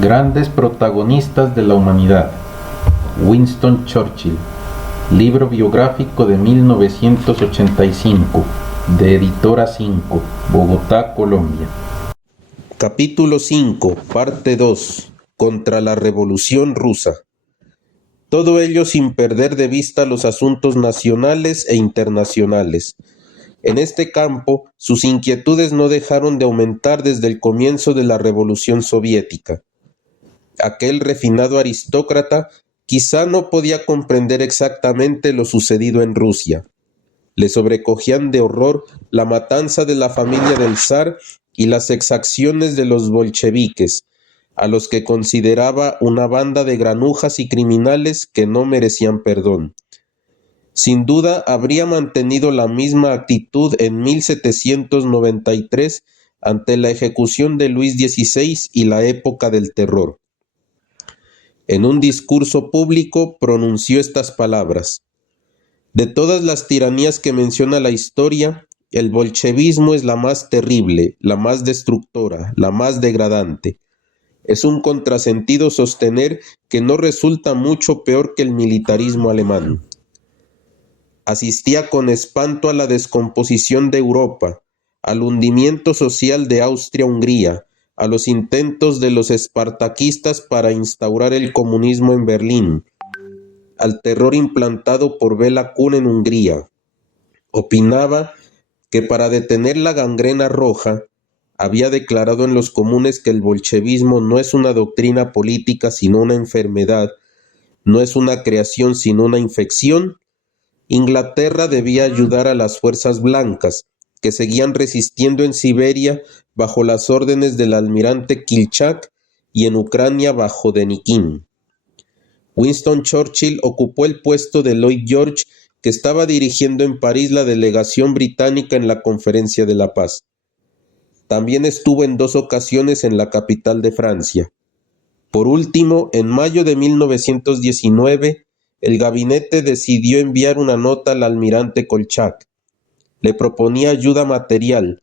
Grandes protagonistas de la humanidad. Winston Churchill. Libro biográfico de 1985, de Editora 5, Bogotá, Colombia. Capítulo 5, parte 2. Contra la Revolución Rusa. Todo ello sin perder de vista los asuntos nacionales e internacionales. En este campo, sus inquietudes no dejaron de aumentar desde el comienzo de la Revolución Soviética. Aquel refinado aristócrata quizá no podía comprender exactamente lo sucedido en Rusia. Le sobrecogían de horror la matanza de la familia del zar y las exacciones de los bolcheviques, a los que consideraba una banda de granujas y criminales que no merecían perdón. Sin duda habría mantenido la misma actitud en 1793 ante la ejecución de Luis XVI y la época del terror. En un discurso público pronunció estas palabras: de todas las tiranías que menciona la historia, el bolchevismo es la más terrible, la más destructora, la más degradante. Es un contrasentido sostener que no resulta mucho peor que el militarismo alemán. Asistía con espanto a la descomposición de Europa, al hundimiento social de Austria-Hungría, a los intentos de los espartaquistas para instaurar el comunismo en Berlín, al terror implantado por Béla Kun en Hungría. Opinaba que para detener la gangrena roja, había declarado en los comunes que el bolchevismo no es una doctrina política sino una enfermedad, no es una creación sino una infección. Inglaterra debía ayudar a las fuerzas blancas, que seguían resistiendo en Siberia bajo las órdenes del almirante Kilchak y en Ucrania bajo Denikin. Winston Churchill ocupó el puesto de Lloyd George, que estaba dirigiendo en París la delegación británica en la Conferencia de la Paz. También estuvo en 2 ocasiones en la capital de Francia. Por último, en mayo de 1919, el gabinete decidió enviar una nota al almirante Kolchak. Le proponía ayuda material,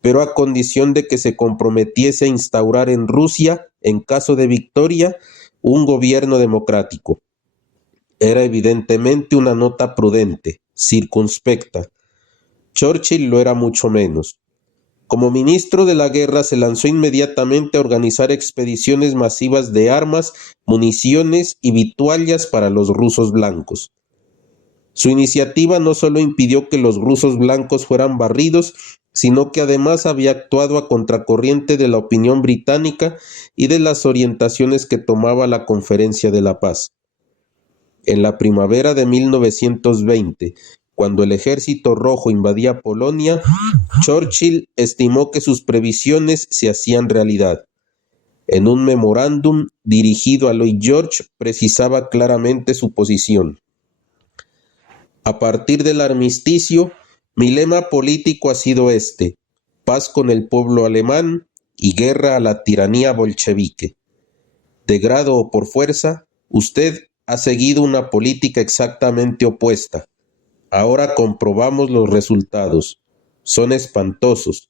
pero a condición de que se comprometiese a instaurar en Rusia, en caso de victoria, un gobierno democrático. Era evidentemente una nota prudente, circunspecta. Churchill lo era mucho menos. Como ministro de la guerra se lanzó inmediatamente a organizar expediciones masivas de armas, municiones y vituallas para los rusos blancos. Su iniciativa no solo impidió que los rusos blancos fueran barridos, sino que además había actuado a contracorriente de la opinión británica y de las orientaciones que tomaba la Conferencia de la Paz. En la primavera de 1920, cuando el Ejército Rojo invadía Polonia, Churchill estimó que sus previsiones se hacían realidad. En un memorándum dirigido a Lloyd George precisaba claramente su posición. A partir del armisticio, mi lema político ha sido este: paz con el pueblo alemán y guerra a la tiranía bolchevique. De grado o por fuerza, usted ha seguido una política exactamente opuesta. Ahora comprobamos los resultados. Son espantosos.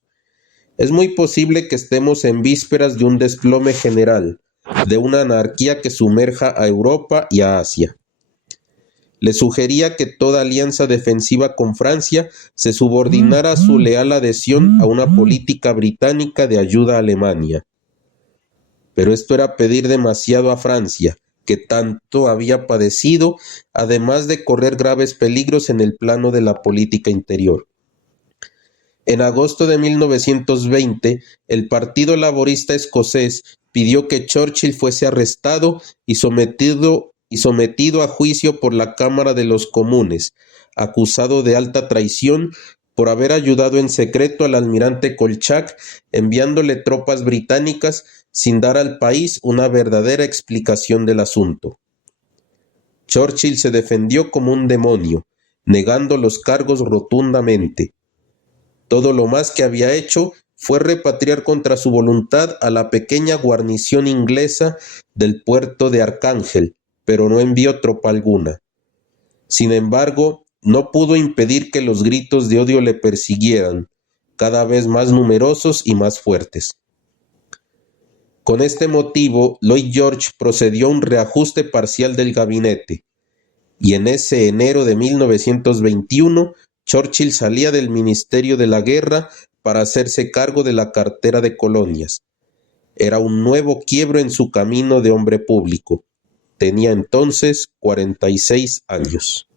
Es muy posible que estemos en vísperas de un desplome general, de una anarquía que sumerja a Europa y a Asia. Le sugería que toda alianza defensiva con Francia se subordinara a su leal adhesión a una política británica de ayuda a Alemania. Pero esto era pedir demasiado a Francia, que tanto había padecido, además de correr graves peligros en el plano de la política interior. En agosto de 1920, el Partido Laborista Escocés pidió que Churchill fuese arrestado y sometido a juicio por la Cámara de los Comunes, acusado de alta traición por haber ayudado en secreto al almirante Kolchak, enviándole tropas británicas sin dar al país una verdadera explicación del asunto. Churchill se defendió como un demonio, negando los cargos rotundamente. Todo lo más que había hecho fue repatriar contra su voluntad a la pequeña guarnición inglesa del puerto de Arcángel, pero no envió tropa alguna. Sin embargo, no pudo impedir que los gritos de odio le persiguieran, cada vez más numerosos y más fuertes. Con este motivo, Lloyd George procedió a un reajuste parcial del gabinete, y en ese enero de 1921, Churchill salía del Ministerio de la Guerra para hacerse cargo de la cartera de colonias. Era un nuevo quiebro en su camino de hombre público. Tenía entonces 46 años.